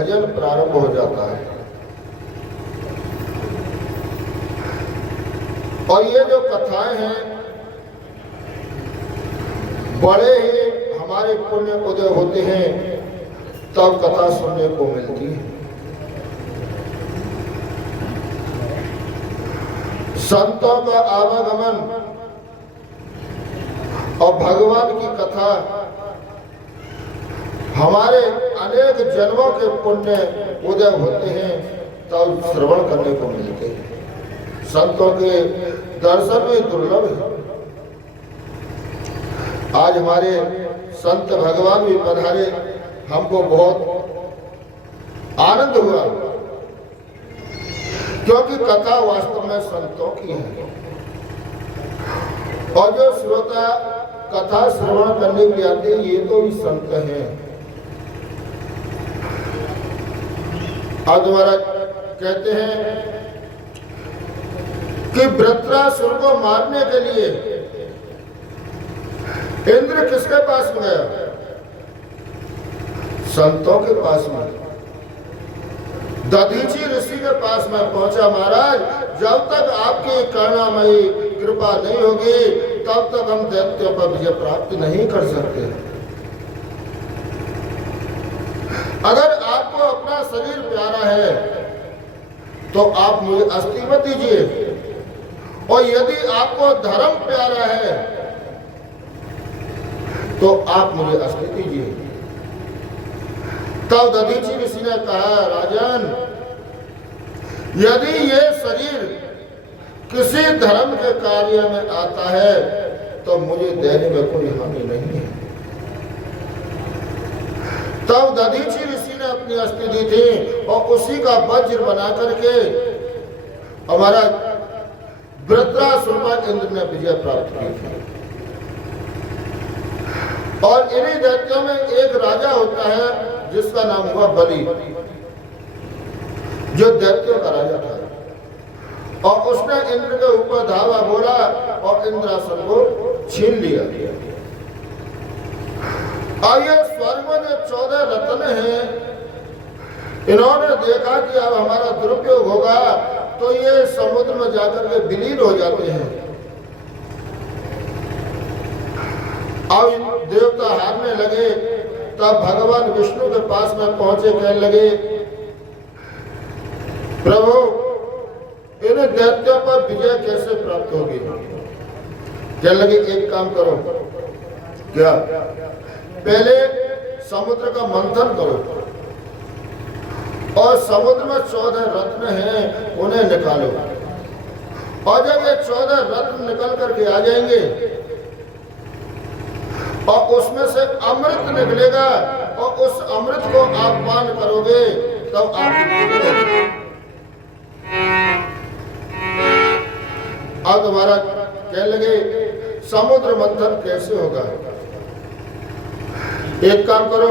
भजन प्रारंभ हो जाता है। और ये जो कथाएं हैं बड़े ही हमारे पुण्य उदय होते हैं तब कथा सुनने को मिलती है। संतों का आवागमन और भगवान की कथा हमारे अनेक जन्मों के पुण्य उदय होते हैं तब श्रवण करने को मिलते हैं। संतों के दर्शन भी दुर्लभ है। आज हमारे संत भगवान भी पधारे, हमको बहुत आनंद हुआ क्योंकि कथा वास्तव में संतों की है। और जो श्रोता कथा श्रवण करने के लिए आते हैं ये तो भी संत हैं। आज महाराज कहते हैं कि वृत्रासुर को मारने के लिए इंद्र किसके पास में गया? संतों के पास में। दधीची ऋषि के पास में पहुंचा। महाराज जब तक आपकी करुणामयी कृपा नहीं होगी तब तक हम दैत्यों पर विजय प्राप्त नहीं कर सकते। अगर आपको अपना शरीर प्यारा है तो आप मुझे अस्थि मत दीजिए, और यदि आपको धर्म प्यारा है तो आप मुझे अस्थि दीजिए। तब दधीची ऋषि ने कहा, राजन यदि ये शरीर किसी धर्म के कार्य में आता है तो मुझे देने में कोई हानि नहीं है। तब दधीची ऋषि ने अपनी अस्थि दी थी और उसी का वज्र बना करके हमारा वृत्रासुर पर इंद्र ने विजय प्राप्त की थी। और इन्हीं दैत्यों में एक राजा होता है जिसका नाम हुआ बलि, जो दैत्यों का राजा था। और उसने इंद्र के ऊपर धावा बोला और इंद्रासन को छीन लिया। और ये स्वर्ग में जो 14 रत्न हैं, इन्होंने देखा कि अब हमारा दुरुपयोग होगा तो ये समुद्र में जाकर के विलीन हो जाते हैं। अब देवता हारने लगे। तब भगवान विष्णु के पास में पहुंचे, कहने लगे, प्रभु इन दैत्यों पर विजय कैसे प्राप्त होगी? कहने लगे, एक काम करो, क्या पहले समुद्र का मंथन करो और समुद्र में 14 रत्न हैं उन्हें निकालो। और जब ये 14 रत्न निकल करके आ जाएंगे और उसमें से अमृत निकलेगा और उस अमृत को आप पान करोगे तब आप अब तुम्हारा कहने लगे, समुद्र मंथन कैसे होगा? एक काम करो,